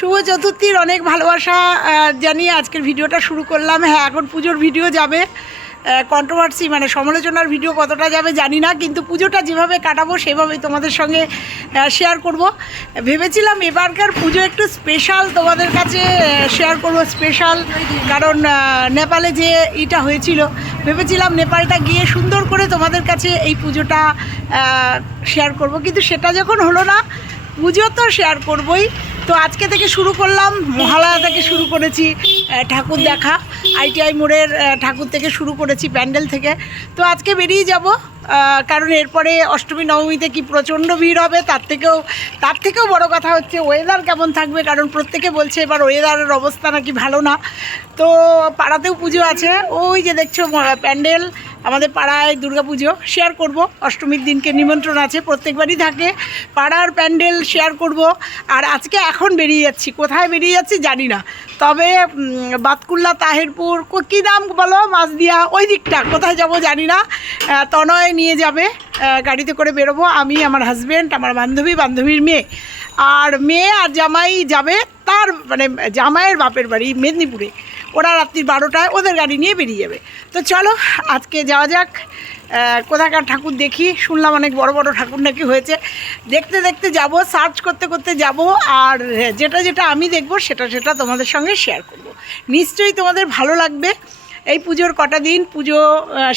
শুভ চতুর্থীর অনেক ভালোবাসা জানিয়ে আজকের ভিডিওটা শুরু করলাম। হ্যাঁ এখন পুজোর ভিডিও যাবে। কন্ট্রোভার্সি মানে সমালোচনার ভিডিও কতটা যাবে জানি না, কিন্তু পুজোটা যেভাবে কাটাবো সেভাবেই তোমাদের সঙ্গে শেয়ার করব। ভেবেছিলাম এবারকার পুজো একটু স্পেশাল তোমাদের কাছে শেয়ার করব স্পেশাল কারণ নেপালে যে এটা হয়েছিল, ভেবেছিলাম নেপালটা গিয়ে সুন্দর করে তোমাদের কাছে এই পুজোটা শেয়ার করব। কিন্তু সেটা যখন হলো না, পুজো তো শেয়ার করবই। তো আজকে থেকে শুরু করলাম, মহালয়া থেকে শুরু করেছি ঠাকুর দেখা আইটিআই মোড়ের ঠাকুর থেকে শুরু করেছি প্যান্ডেল থেকে। তো আজকে বেরিয়ে যাব কারণ এরপরে অষ্টমী, নবমীতে কি প্রচণ্ড ভিড় হবে, তার থেকেও তার থেকেও বড় কথা হচ্ছে ওয়েদার কেমন থাকবে, কারণ প্রত্যেকে বলছে এবার ওয়েদারের অবস্থা নাকি ভালো না। তো পাড়াতেও পুজো আছে, ওই যে দেখছ প্যান্ডেল আমাদের পাড়ায় পুজো শেয়ার করব। অষ্টমীর দিনকে নিমন্ত্রণ আছে, প্রত্যেকবারই থাকে। পাড়ার প্যান্ডেল শেয়ার করব। আর আজকে এখন বেরিয়ে যাচ্ছি। কোথায় বেরিয়ে যাচ্ছি জানি না। তবে বাতকুল্লা, তাহেরপুর, কী নাম বলো? মাছদিয়া, ওই দিকটা। কোথায় যাব জানি না। তনয় নিয়ে যাবে। গাড়িতে করে বেরোবো। আমি, আমার হাজব্যান্ড আমার বান্ধবী, বান্ধবীর মেয়ে। আর মেয়ে আর জামাই যাবে তার মানে জামাইয়ের বাপের বাড়ি মেদিনীপুরে। ওরা রাত্রির বারোটায় ওদের গাড়ি নিয়ে বেরিয়ে যাবে। তো চলো, আজকে যাওয়া যাক। কোথাকার ঠাকুর দেখি। শুনলাম অনেক বড় বড় ঠাকুর নাকি হয়েছে। দেখতে দেখতে যাব সার্চ করতে করতে যাব, আর যেটা যেটা আমি দেখব, সেটা সেটা তোমাদের সঙ্গে শেয়ার করব। নিশ্চয়ই তোমাদের ভালো লাগবে। এই পুজোর কটা দিন পুজো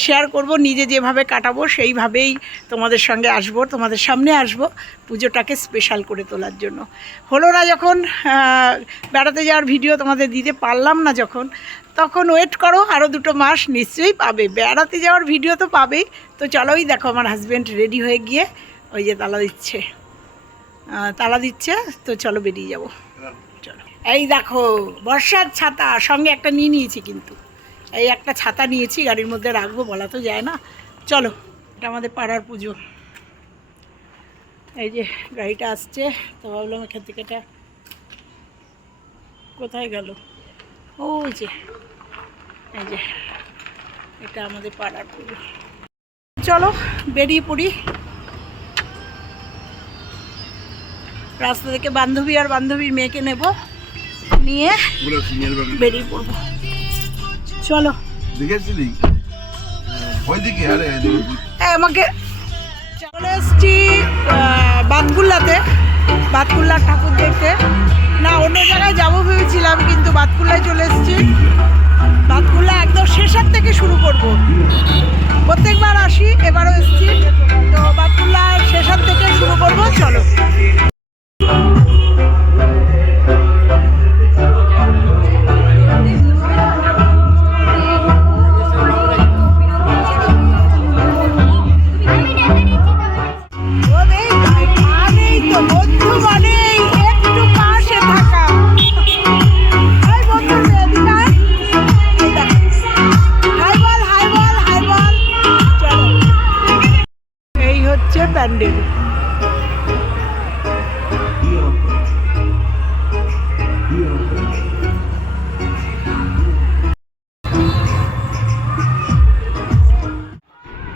শেয়ার করব নিজে যেভাবে কাটাবো সেইভাবেই তোমাদের সঙ্গে আসব তোমাদের সামনে আসব পুজোটাকে স্পেশাল করে তোলার জন্য। হলো না যখন বেড়াতে যাওয়ার ভিডিও তোমাদের দিতে পারলাম না যখন তখন ওয়েট করো আরও দুটো মাস নিশ্চয়ই পাবে। বেড়াতে যাওয়ার ভিডিও তো পাবেই। তো চলোই দেখো আমার হাজব্যান্ড রেডি হয়ে গিয়ে ওই যে তালা দিচ্ছে। তালা দিচ্ছে তো চলো বেরিয়ে যাব। চলো। এই দেখো বর্ষার ছাতা সঙ্গে একটা নিয়ে নিয়েছি কিন্তু। এই একটা ছাতা নিয়েছি গাড়ির মধ্যে রাখব বলা তো যায় না। চলো এটা আমাদের পাড়ার পুজো। এই যে গাড়িটা আসছে তো ভাবলাম এখান থেকে এটা কোথায় গেল? ওই যে এই যে এটা আমাদের পাড়ার পুজো। চলো বেরিয়ে পড়ি। রাস্তা থেকে বান্ধবী আর বান্ধবীর মেয়েকে নেব নিয়ে বেরিয়ে পড়ব। চলো। দেখেছিলি? ওইদিকে আরে। আমাকে চলে এসছি বাতকুল্লাতে। বাতকুল্লার ঠাকুর দেখতে। না অন্য জায়গায় যাব ভেবেছিলাম কিন্তু বাতকুল্লায় চলে এসছি। বাতকুল্লা একদম শেষের থেকে শুরু করব। প্রত্যেকবার আসি এবারও এসছি। তো বাতকুল্লার শেষের থেকে শুরু করব চলো।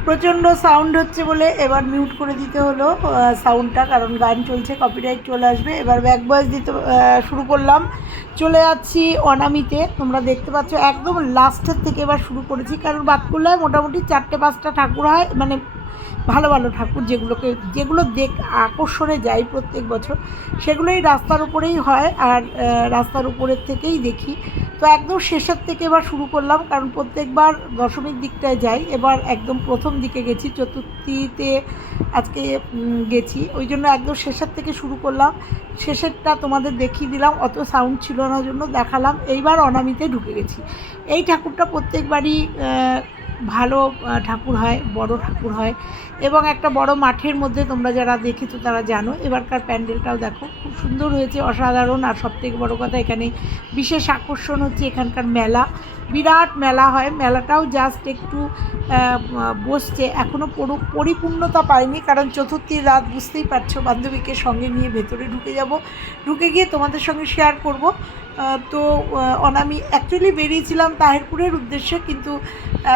প্রচণ্ড সাউন্ড হচ্ছে বলে এবার মিউট করে দিতে হলো সাউন্ডটা কারণ গান চলছে কপিরাইট চলে আসবে। এবার ব্যাক ভয়েস দিতে শুরু করলাম। চলে যাচ্ছি অনামিতে। তোমরা দেখতে পাচ্ছ, একদম লাস্টের থেকে এবার শুরু করেছি, কারণ বাতকুল্লায় মোটামুটি চারটে পাঁচটা ঠাকুর হয় মানে ভালো ভালো ঠাকুর যেগুলোকে, যেগুলো দেখ, আকর্ষণে যায় প্রত্যেক বছর, সেগুলোই রাস্তার উপরেই হয় আর রাস্তার উপরের থেকেই দেখি। তো একদম শেষের থেকে এবার শুরু করলাম, কারণ প্রত্যেকবার দশমীর দিকটায় যাই, এবার একদম প্রথম দিকে গেছি, চতুর্থীতে আজকে গেছি, ওই জন্য একদম শেষের থেকে শুরু করলাম। শেষেরটা তোমাদের দেখিয়ে দিলাম, অত সাউন্ড ছিল না জন্য দেখালাম, এইবার অনামিতে ঢুকে গেছি। এই ঠাকুরটা প্রত্যেকবারই ভালো ঠাকুর হয়, বড় ঠাকুর হয় এবং একটা বড় মাঠের মধ্যে তোমরা যারা দেখেছ তারা জানো। এবারকার প্যান্ডেলটাও দেখো, খুব সুন্দর হয়েছে, অসাধারণ। আর সবথেকে বড় কথা এখানে বিশেষ আকর্ষণ হচ্ছে এখানকার মেলা। বিরাট মেলা হয়। মেলাটাও জাস্ট একটু বসছে। এখনও পুরো পরিপূর্ণতা পায়নি কারণ চতুর্থীর রাত বুঝতেই পারছ বান্ধবীকে সঙ্গে নিয়ে ভেতরে ঢুকে যাব। ঢুকে গিয়ে তোমাদের সঙ্গে শেয়ার করব। তো অনামি অ্যাকচুয়ালি বেরিয়েছিলাম তাহেরপুরের উদ্দেশ্যে কিন্তু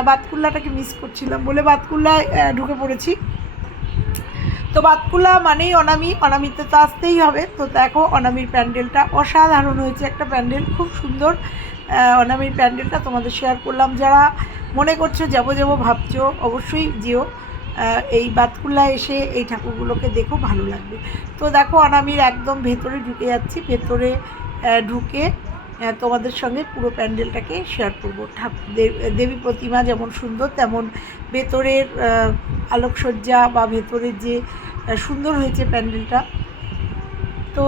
বাতকুল্লাটাকে মিস করছিলাম বলে বাতকুল্লায় আহ, ঢুকে পড়েছি। তো বাতকুলা মানেই অনামি। অনামিতে তো আসতেই হবে। তো দেখো অনামির প্যান্ডেলটা অসাধারণ হয়েছে। একটা প্যান্ডেল খুব সুন্দর। আহ, অনামির প্যান্ডেলটা তোমাদের শেয়ার করলাম। যারা মনে করছ যাব যাব ভাবছ অবশ্যই যেও। এই বাতকুল্লা এসে এই ঠাকুরগুলোকে দেখো ভালো লাগবে। তো দেখো অনামির একদম ভেতরে ঢুকে যাচ্ছি ভেতরে ঢুকে তোমাদের সঙ্গে পুরো প্যান্ডেলটাকে শেয়ার করব। দেবী প্রতিমা যেমন সুন্দর তেমন ভেতরের আলোকসজ্জা বা ভেতরের যে সুন্দর হয়েছে প্যান্ডেলটা তো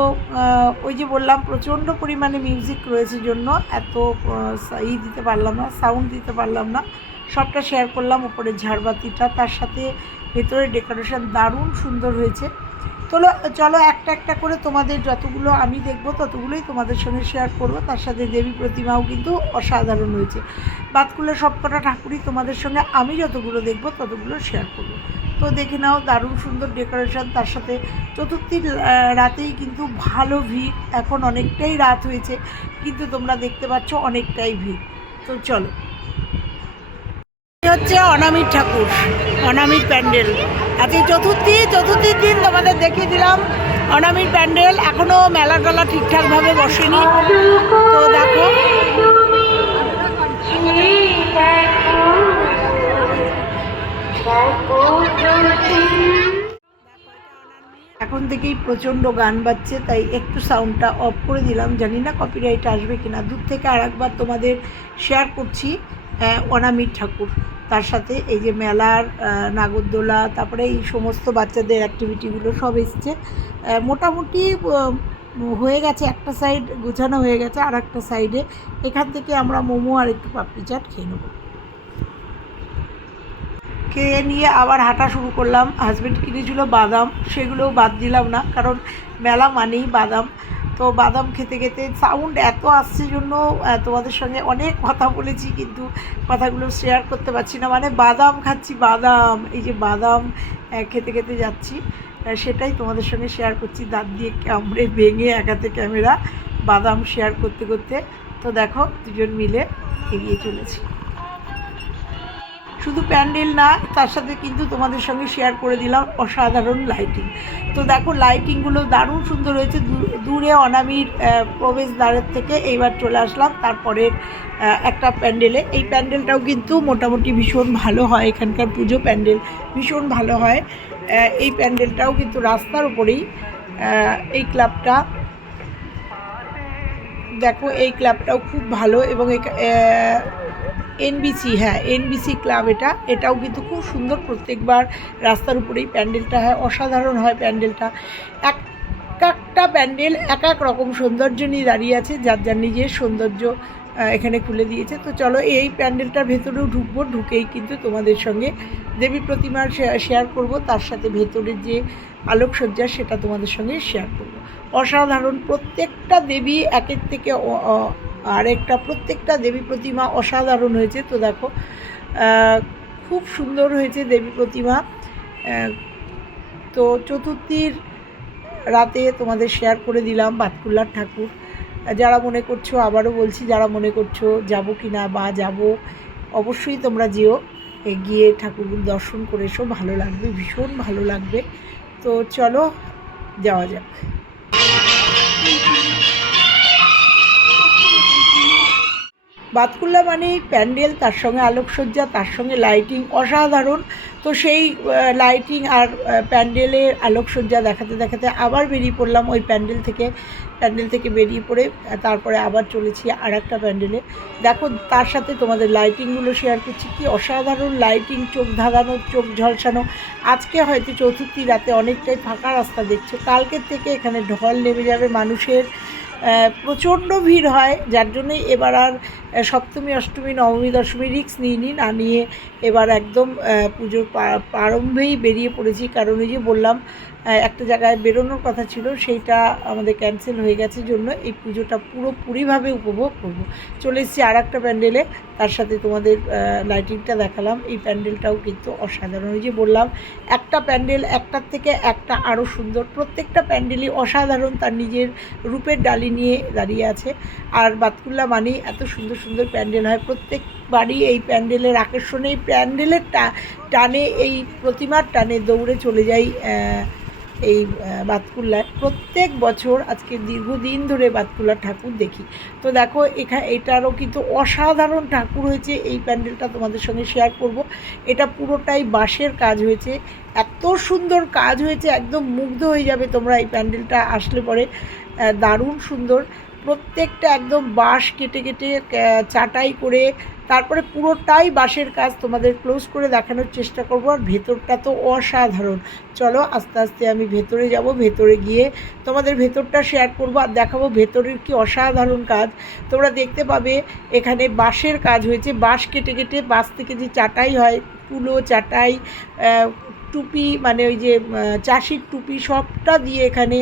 ওই যে বললাম, প্রচণ্ড পরিমাণে মিউজিক রয়েছে জন্য। এত ই দিতে পারলাম না সাউন্ড দিতে পারলাম না। সবটা শেয়ার করলাম উপরে ঝাড়বাতিটা। তার সাথে ভেতরে ডেকোরেশন দারুণ সুন্দর হয়েছে। চলো চলো একটা একটা করে তোমাদের যতগুলো আমি দেখব, ততগুলোই তোমাদের সঙ্গে শেয়ার করব। তার সাথে দেবী প্রতিমাও কিন্তু অসাধারণ হয়েছে। বাতকুলের সবকটা ঠাকুরই তোমাদের সঙ্গে আমি যতগুলো দেখব, ততগুলো শেয়ার করব। তো দেখে নাও, দারুণ সুন্দর ডেকোরেশন তার সাথে চতুর্থীর রাতেই কিন্তু ভালো ভিড়। এখন অনেকটাই রাত হয়েছে, কিন্তু তোমরা দেখতে পাচ্ছ অনেকটাই ভিড়। তো চলো। হচ্ছে অনামির ঠাকুর, অনামির প্যান্ডেল। আজকে চতুর্থী চতুর্থীর দিন তোমাদের দেখিয়ে দিলাম। অনামির প্যান্ডেল এখনও মেলা টেলা ঠিকঠাকভাবে বসেনি। তো দেখো এখন থেকেই প্রচণ্ড গান বাজছে তাই একটু সাউন্ডটা অফ করে দিলাম। জানি না কপিরাইট আসবে কিনা। দূর থেকে আরেকবার তোমাদের শেয়ার করছি আহ, অনামির ঠাকুর। তার সাথে এই যে মেলার নাগরদোলা তারপরে এই সমস্ত বাচ্চাদের অ্যাক্টিভিটিগুলো সব এসছে। মোটামুটি হয়ে গেছে একটা সাইড গোছানো হয়ে গেছে আর একটা সাইডে এখান থেকে আমরা মোমো আর একটু পাপড়ি চাট খেয়ে নেব। খেয়ে নিয়ে আবার হাঁটা শুরু করলাম। হাজব্যান্ড কিনেছিল বাদাম, সেগুলোও বাদ দিলাম না, কারণ মেলা মানেই বাদাম। তো বাদাম খেতে খেতে সাউন্ড এত আসছে জন্য তোমাদের সঙ্গে অনেক কথা বলেছি, কিন্তু কথাগুলো শেয়ার করতে পারছি না। মানে বাদাম খাচ্ছি, বাদাম, এই যে বাদাম খেতে খেতে যাচ্ছি। সেটাই তোমাদের সঙ্গে শেয়ার করছি, দাঁত দিয়ে কামড়ে ভেঙে একাতে ক্যামেরা বাদাম শেয়ার করতে করতে। তো দেখো, দুজন মিলে এগিয়ে চলেছি। শুধু প্যান্ডেল না, তার সাথে কিন্তু তোমাদের সঙ্গে শেয়ার করে দিলাম অসাধারণ লাইটিং তো দেখো লাইটিংগুলো দারুণ সুন্দর হয়েছে। দূরে অনামির প্রবেশদ্বারের থেকে এইবার চলে আসলাম। তারপরের একটা প্যান্ডেলে। এই প্যান্ডেলটাও কিন্তু মোটামুটি ভীষণ ভালো হয়। এখানকার পুজো প্যান্ডেল ভীষণ ভালো হয়। এই প্যান্ডেলটাও কিন্তু রাস্তার উপরেই। এই ক্লাবটা দেখো, এই ক্লাবটাও খুব ভালো এবং এনবিসি হ্যাঁ এনবিসি ক্লাব এটা। এটাও কিন্তু খুব সুন্দর। প্রত্যেকবার রাস্তার উপরেই প্যান্ডেলটা হয়। অসাধারণ হয় প্যান্ডেলটা। এক একটা প্যান্ডেল এক এক রকম সৌন্দর্য নিয়ে দাঁড়িয়ে আছে। যার যার নিজের সৌন্দর্য এখানে খুলে দিয়েছে। তো চলো, এই প্যান্ডেলটার ভেতরেও ঢুকবো। ঢুকেই কিন্তু তোমাদের সঙ্গে দেবী প্রতিমার শেয়ার করব। তার সাথে ভেতরের যে আলোকসজ্জা, সেটা তোমাদের সঙ্গে শেয়ার করব। অসাধারণ। প্রত্যেকটা দেবী একের থেকে আরেকটা প্রত্যেকটা দেবী প্রতিমা অসাধারণ হয়েছে, তো দেখো খুব সুন্দর হয়েছে দেবী প্রতিমা। তো চতুর্থীর রাতে তোমাদের শেয়ার করে দিলাম বাতকুল্লার ঠাকুর। যারা মনে করছ, আবারও বলছি, যারা মনে করছ যাব কি না বা যাব, অবশ্যই তোমরা যেও গিয়ে ঠাকুর দর্শন করে এসো, ভালো লাগবে, ভীষণ ভালো লাগবে। তো চলো, যাওয়া যাক। বাতকুল্লা মানেই প্যান্ডেল, তার সঙ্গে আলোকসজ্জা, তার সঙ্গে লাইটিং অসাধারণ। তো সেই লাইটিং আর প্যান্ডেলের আলোকসজ্জা দেখাতে দেখাতে আবার বেরিয়ে পড়লাম ওই প্যান্ডেল থেকে। প্যান্ডেল থেকে বেরিয়ে পড়ে তারপরে আবার চলেছি আর একটা প্যান্ডেলে। দেখো, তার সাথে তোমাদের লাইটিংগুলো শেয়ার করছি। কি অসাধারণ লাইটিং চোখ ধাঁধানো, চোখ ঝলসানো। আজকে হয়তো চতুর্থী রাতে অনেকটাই ফাঁকা রাস্তা দেখছ। কালকের থেকে এখানে ঢল নেমে যাবে মানুষের। প্রচণ্ড ভিড় হয়, যার জন্যই এবার আর সপ্তমী, অষ্টমী, নবমী, দশমী রিক্স নিইনি না নিয়ে এবার একদম পুজোর প্রারম্ভেই বেরিয়ে পড়েছি। কারণ এই যে বললাম একটা জায়গায় বেরোনোর কথা ছিল, সেইটা আমাদের ক্যান্সেল হয়ে গেছে জন্য এই পুজোটা পুরোপুরিভাবে উপভোগ করব। চলে এসেছি আর একটা প্যান্ডেলে, তার সাথে তোমাদের লাইটিংটা দেখালাম। এই প্যান্ডেলটাও কিন্তু অসাধারণ। ওই যে বললাম, একটা প্যান্ডেল একটার থেকে একটা আরও সুন্দর। প্রত্যেকটা প্যান্ডেলই অসাধারণ, তার নিজের রূপের ডালি নিয়ে দাঁড়িয়ে আছে। আর বাতকুল্লা মানেই এত সুন্দর সুন্দর প্যান্ডেল হয়। প্রত্যেক বাড়ি এই প্যান্ডেলের আকর্ষণে, এই প্যান্ডেলের টানে, এই প্রতিমার টানে দৌড়ে চলে যাই এই বাতকুল্লায়। প্রত্যেক বছর আজকে দীর্ঘদিন ধরে বাতকুল্লার ঠাকুর দেখি। তো দেখো এখানে এটারও কিন্তু অসাধারণ ঠাকুর হয়েছে। এই প্যান্ডেলটা তোমাদের সঙ্গে শেয়ার করব। এটা পুরোটাই বাঁশের কাজ হয়েছে। এত সুন্দর কাজ হয়েছে, একদম মুগ্ধ হয়ে যাবে তোমরা এই প্যান্ডেলটা আসলে পরে। দারুণ সুন্দর। প্রত্যেকটা একদম বাঁশ কেটে কেটে চাটাই করে, তারপরে পুরোটাই বাঁশের কাজ তোমাদের ক্লোজ করে দেখানোর চেষ্টা করব। আর ভেতরটা তো অসাধারণ। চলো আস্তে আস্তে আমি ভেতরে যাব, ভেতরে গিয়ে তোমাদের ভেতরটা শেয়ার করব আর দেখাবো ভেতরের কি অসাধারণ কাজ। তোমরা দেখতে পাবে এখানে বাঁশের কাজ হয়েছে। বাঁশ কেটে কেটে বাঁশ থেকে যে চাটাই হয়, তুলো চাটাই টুপি মানে ওই যে চাষির টুপি সবটা দিয়ে এখানে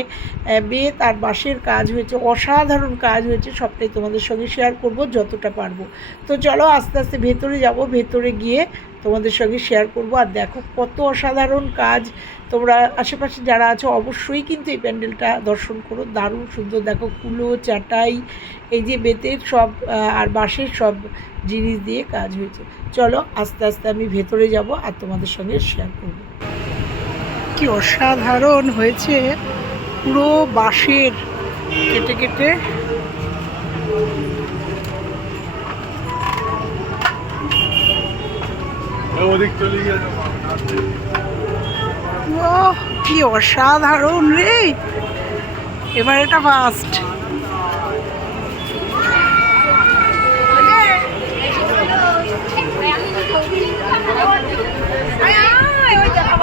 বেত আর বাঁশের কাজ হয়েছে, অসাধারণ কাজ হয়েছে, সবটাই তোমাদের সঙ্গে শেয়ার করব যতটা পারব। তো চলো আস্তে আস্তে ভেতরে যাব, ভেতরে গিয়ে তোমাদের সঙ্গে শেয়ার করব। আর দেখো কত অসাধারণ কাজ তোমরা আশেপাশে যারা আছো, অবশ্যই কিন্তু এই প্যান্ডেলটা দর্শন করো। দারুণ সুন্দর, দেখো কুলো, চাটাই, এই যে বেতের সব আর বাঁশের সব জিনিস দিয়ে কাজ হয়েছে। চলো আস্তে আস্তে আমি ভেতরে যাব আর তোমাদের সঙ্গে শেয়ার করব। কি অসাধারণ হয়েছে পুরো বাঁশের কেটে কেটে কি অসাধারণ রে এবার এটা ফার্স্ট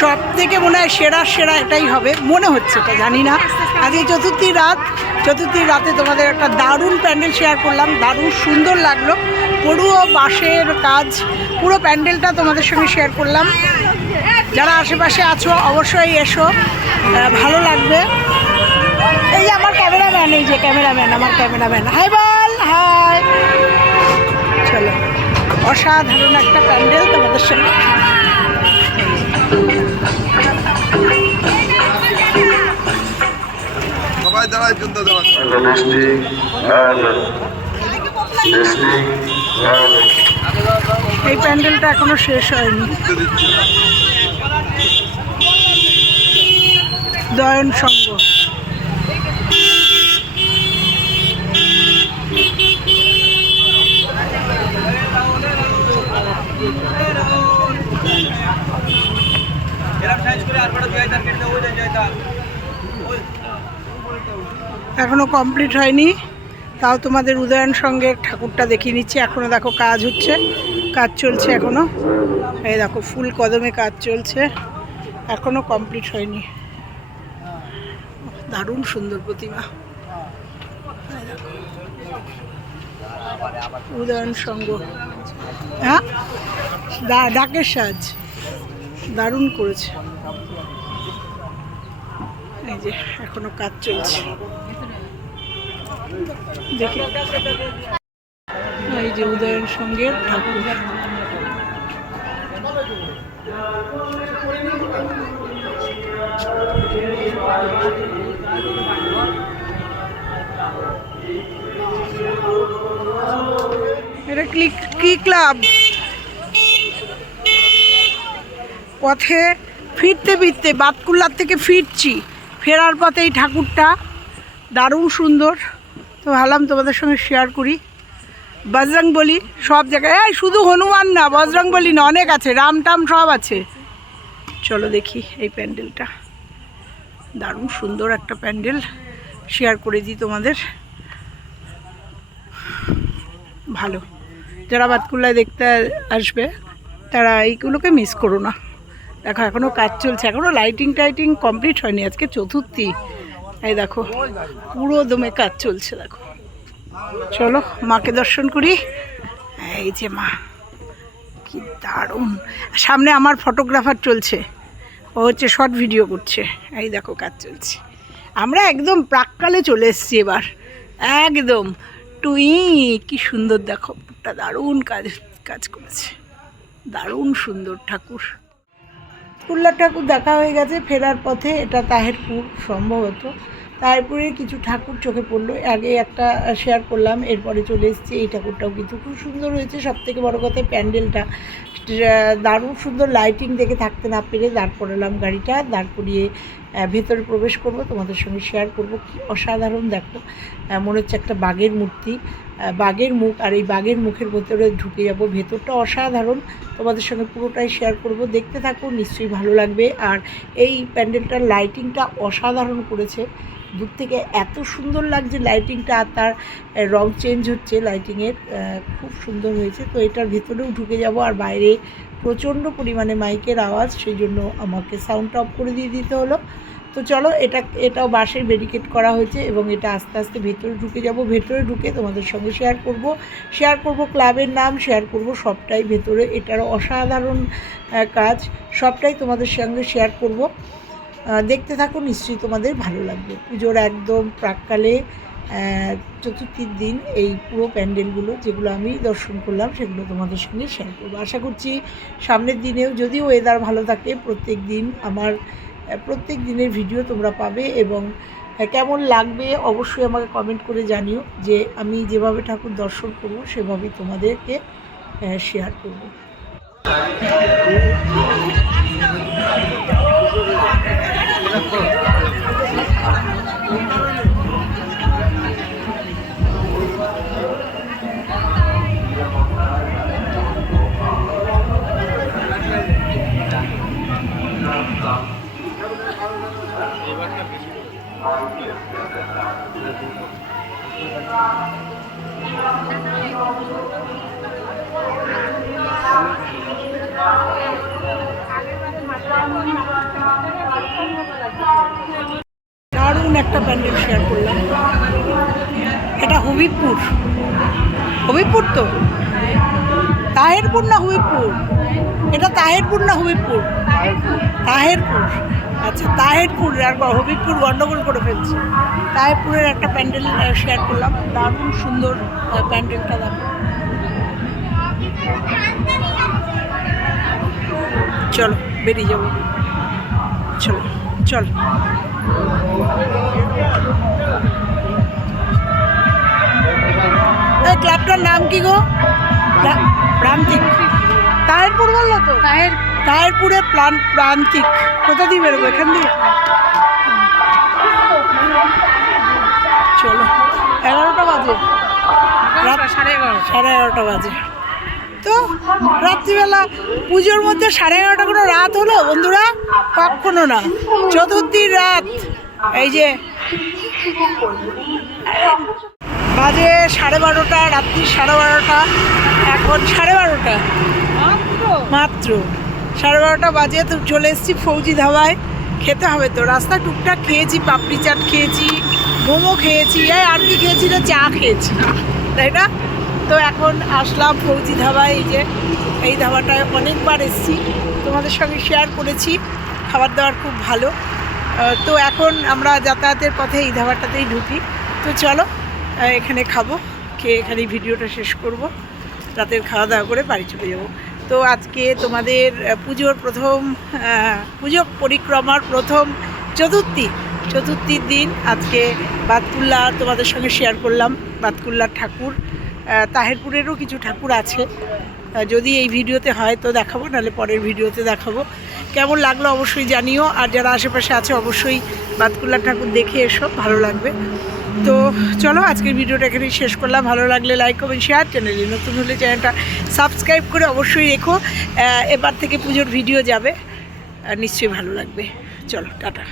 সব থেকে মনে হয় সেরা সেরা এটাই হবে, মনে হচ্ছে এটা, জানি না। আজকে চতুর্থী রাত, চতুর্থী রাতে তোমাদের একটা দারুণ প্যান্ডেল শেয়ার করলাম, দারুণ সুন্দর লাগল। পুরো বাঁশের কাজ, পুরো প্যান্ডেলটা তোমাদের সঙ্গে শেয়ার করলাম। যারা আশেপাশে আছো, অবশ্যই এসো ভালো লাগবে। এই আমার ক্যামেরাম্যান, এই যে ক্যামেরাম্যান, আমার ক্যামেরাম্যান। হাই বল, হাই। চলো, অসাধারণ একটা প্যান্ডেল তোমাদের সঙ্গে। সবাই দাঁড়ায় এই প্যান্ডেলটা এখনও শেষ হয়নি। দয়ন সঙ্গ এখনও কমপ্লিট হয়নি। তাও তোমাদের উদয়ন সঙ্গের ঠাকুরটা দেখিয়ে নিচ্ছি। এখনও দেখো কাজ হচ্ছে। কাজ চলছে এখনও। এই দেখো, ফুল কদমে কাজ চলছে। এখনও কমপ্লিট হয়নি। দারুণ সুন্দর প্রতিমা। উদয়ন সঙ্গ। হ্যাঁ? ডাকের সাজ। দারুণ করেছে। এই যে, এখনও কাজ চলছে। দেখি। এই যে উদয়ন সঙ্গের ঠাকুর। এটা ক্লিক কি ক্লাব? পথে ফিরতে ফিরতে, বাতকুল্লার থেকে ফিরছি। ফেরার পথে এই ঠাকুরটা দারুণ সুন্দর। তো ভাবলাম তোমাদের সঙ্গে শেয়ার করি। বজরং বলি সব জায়গায়, এই শুধু হনুমান না, বজরং বলি না, অনেক আছে, রাম টাম সব আছে। চলো দেখি এই প্যান্ডেলটা। দারুণ সুন্দর একটা প্যান্ডেল শেয়ার করে দিই তোমাদের। ভালো, যারা বাতকুল্লায় দেখতে আসবে, তারা এইগুলোকে মিস করো না। দেখো এখনও কাজ চলছে। এখনও লাইটিং টাইটিং কমপ্লিট হয়নি, আজকে চতুর্থী। এই দেখো, পুরো দমে কাজ চলছে, দেখো। চলো, মাকে দর্শন করি। এই যে মা, কি দারুণ। সামনে আমার ফটোগ্রাফার চলছে, ও হচ্ছে শর্ট ভিডিও করছে। এই দেখো, কাজ চলছে। আমরা একদম প্রাককালে চলে এসেছি এবার। একদম। টুই, কি সুন্দর দেখো দারুণ কাজ কাজ করেছে। দারুণ সুন্দর ঠাকুর। কুল্লা ঠাকুর দেখা হয়ে গেছে, ফেরার পথে এটা তাহেরপুর সম্ভবত তাহেরপুরের কিছু ঠাকুর চোখে পড়ল, আগে একটা শেয়ার করলাম, এরপরে চলে এসেছি, এই ঠাকুরটাও কিন্তু খুব সুন্দর হয়েছে। সব থেকে বড়ো কথা প্যান্ডেলটা দারুণ সুন্দর লাইটিং দেখে থাকতে না পেরে দাঁড় করালাম গাড়িটা, দাঁড় করিয়ে ভেতরে প্রবেশ করব, তোমাদের সঙ্গে শেয়ার করব। কি অসাধারণ দেখো মনে হচ্ছে একটা বাঘের মূর্তি। বাঘের মুখ আর এই বাঘের মুখের ভেতরে ঢুকে যাব। ভেতরটা অসাধারণ। তোমাদের সঙ্গে পুরোটাই শেয়ার করব। দেখতে থাকো, নিশ্চয়ই ভালো লাগবে। আর এই প্যান্ডেলটার লাইটিংটা অসাধারণ করেছে। দূর থেকে এত সুন্দর লাগছে লাইটিংটা আর তার রং চেঞ্জ হচ্ছে লাইটিংয়ের খুব সুন্দর হয়েছে। তো এটার ভেতরেও ঢুকে যাব আর বাইরে প্রচণ্ড পরিমাণে মাইকের আওয়াজ, সেই জন্য আমাকে সাউন্ডটা অফ করে দিয়ে দিতে হলো। তো চলো, এটা, এটাও বাঁশের ব্যারিকেড করা হয়েছে এবং এটা আস্তে আস্তে ভেতরে ঢুকে যাব। ভেতরে ঢুকে তোমাদের সঙ্গে শেয়ার করব। শেয়ার করব ক্লাবের নাম শেয়ার করব সবটাই ভেতরে। এটার অসাধারণ কাজ। সবটাই তোমাদের সঙ্গে শেয়ার করব। দেখতে থাকো, নিশ্চয়ই তোমাদের ভালো লাগবে। পুজোর একদম প্রাককালে চতুর্থীর দিন এই পুরো প্যান্ডেলগুলো যেগুলো আমি দর্শন করলাম, সেগুলো তোমাদের সঙ্গে শেয়ার করব। আশা করছি সামনের দিনেও যদি ওয়েদার ভালো থাকে, প্রত্যেক দিন আমার প্রত্যেক দিনের ভিডিও তোমরা পাবে এবং কেমন লাগবে অবশ্যই আমাকে কমেন্ট করে জানিও যে আমি যেভাবে ঠাকুর দর্শন করব, সেভাবেই তোমাদেরকে শেয়ার করব। দারুণ একটা প্যান্ডেল শেয়ার করলাম। এটা হবিবপুর। হবিবপুর তো? তাহেরপুর না হবিবপুর? এটা তাহেরপুর না হবিবপুর? তাহেরপুর। আচ্ছা তাহেরপুর আর হবিবপুর গন্ডগোল করে ফেলছে। তাহেরপুরের একটা প্যান্ডেল শেয়ার করলাম। দারুণ সুন্দর প্যান্ডেলটা দেখো। চলো, বেরিয়ে যাব। চলো, চল। ক্লাবটার নাম কি গো? প্রান্তিক তাহেরপুর বলল তো? তাহের তাহেরপুরে প্রাণ প্রান্তিক। কোথা দিয়ে বেরোবো? এখান দিয়ে? চলো। এগারোটা বাজে। রাত সাড়ে এগারোটা। সাড়ে এগারোটা বাজে। তো রাত্রিবেলা পুজোর মধ্যে সাড়ে এগারোটা কোনো রাত হলো? বন্ধুরা কখনো না। চতুর্থীর রাত। এই যে বাজে সাড়ে বারোটা রাত্রি সাড়ে বারোটা এখন সাড়ে বারোটা। মাত্র। সাড়ে বারোটা বাজে তো চলে এসেছি ফৌজি ধাবায়। খেতে হবে তো। রাস্তা টুকটাক খেয়েছি, পাপড়ি চাট খেয়েছি, মোমো খেয়েছি আর কি খেয়েছি না, চা খেয়েছি। তাই না? তো এখন আসলাম ফৌজি ধাবায়, এই যে এই ধাবাটায় অনেকবার এসেছি। তোমাদের সঙ্গে শেয়ার করেছি, খাবার দাবার খুব ভালো। তো এখন আমরা যাতায়াতের পথে এই ধাবাটাতেই ঢুকি। তো চলো এখানে খাব, খেয়ে এখানেই ভিডিওটা শেষ করব। রাতের খাওয়া দাওয়া করে বাড়ি চলে যাব। তো আজকে তোমাদের পুজোর প্রথম পুজো পরিক্রমার প্রথম চতুর্থী, চতুর্থীর দিন আজকে বাতকুল্লা তোমাদের সঙ্গে শেয়ার করলাম, বাতকুল্লার ঠাকুর তাহেরপুরেরও কিছু ঠাকুর আছে। যদি এই ভিডিওতে হয় তো দেখাবো, নাহলে পরের ভিডিওতে দেখাবো। কেমন লাগল অবশ্যই জানিও, আর যারা আশেপাশে আছে অবশ্যই বাতকুল্লার ঠাকুর দেখে এসো, ভালো লাগবে। তো চলো আজকের ভিডিওটা এখানেই শেষ করলাম। ভালো লাগলে লাইক কমেন্ট শেয়ার চ্যানেলে নতুন হলে চ্যানেলটা সাবস্ক্রাইব করে অবশ্যই রেখো। এবার থেকে পুজোর ভিডিও যাবে নিশ্চয়ই ভালো লাগবে। চলো, টাটা।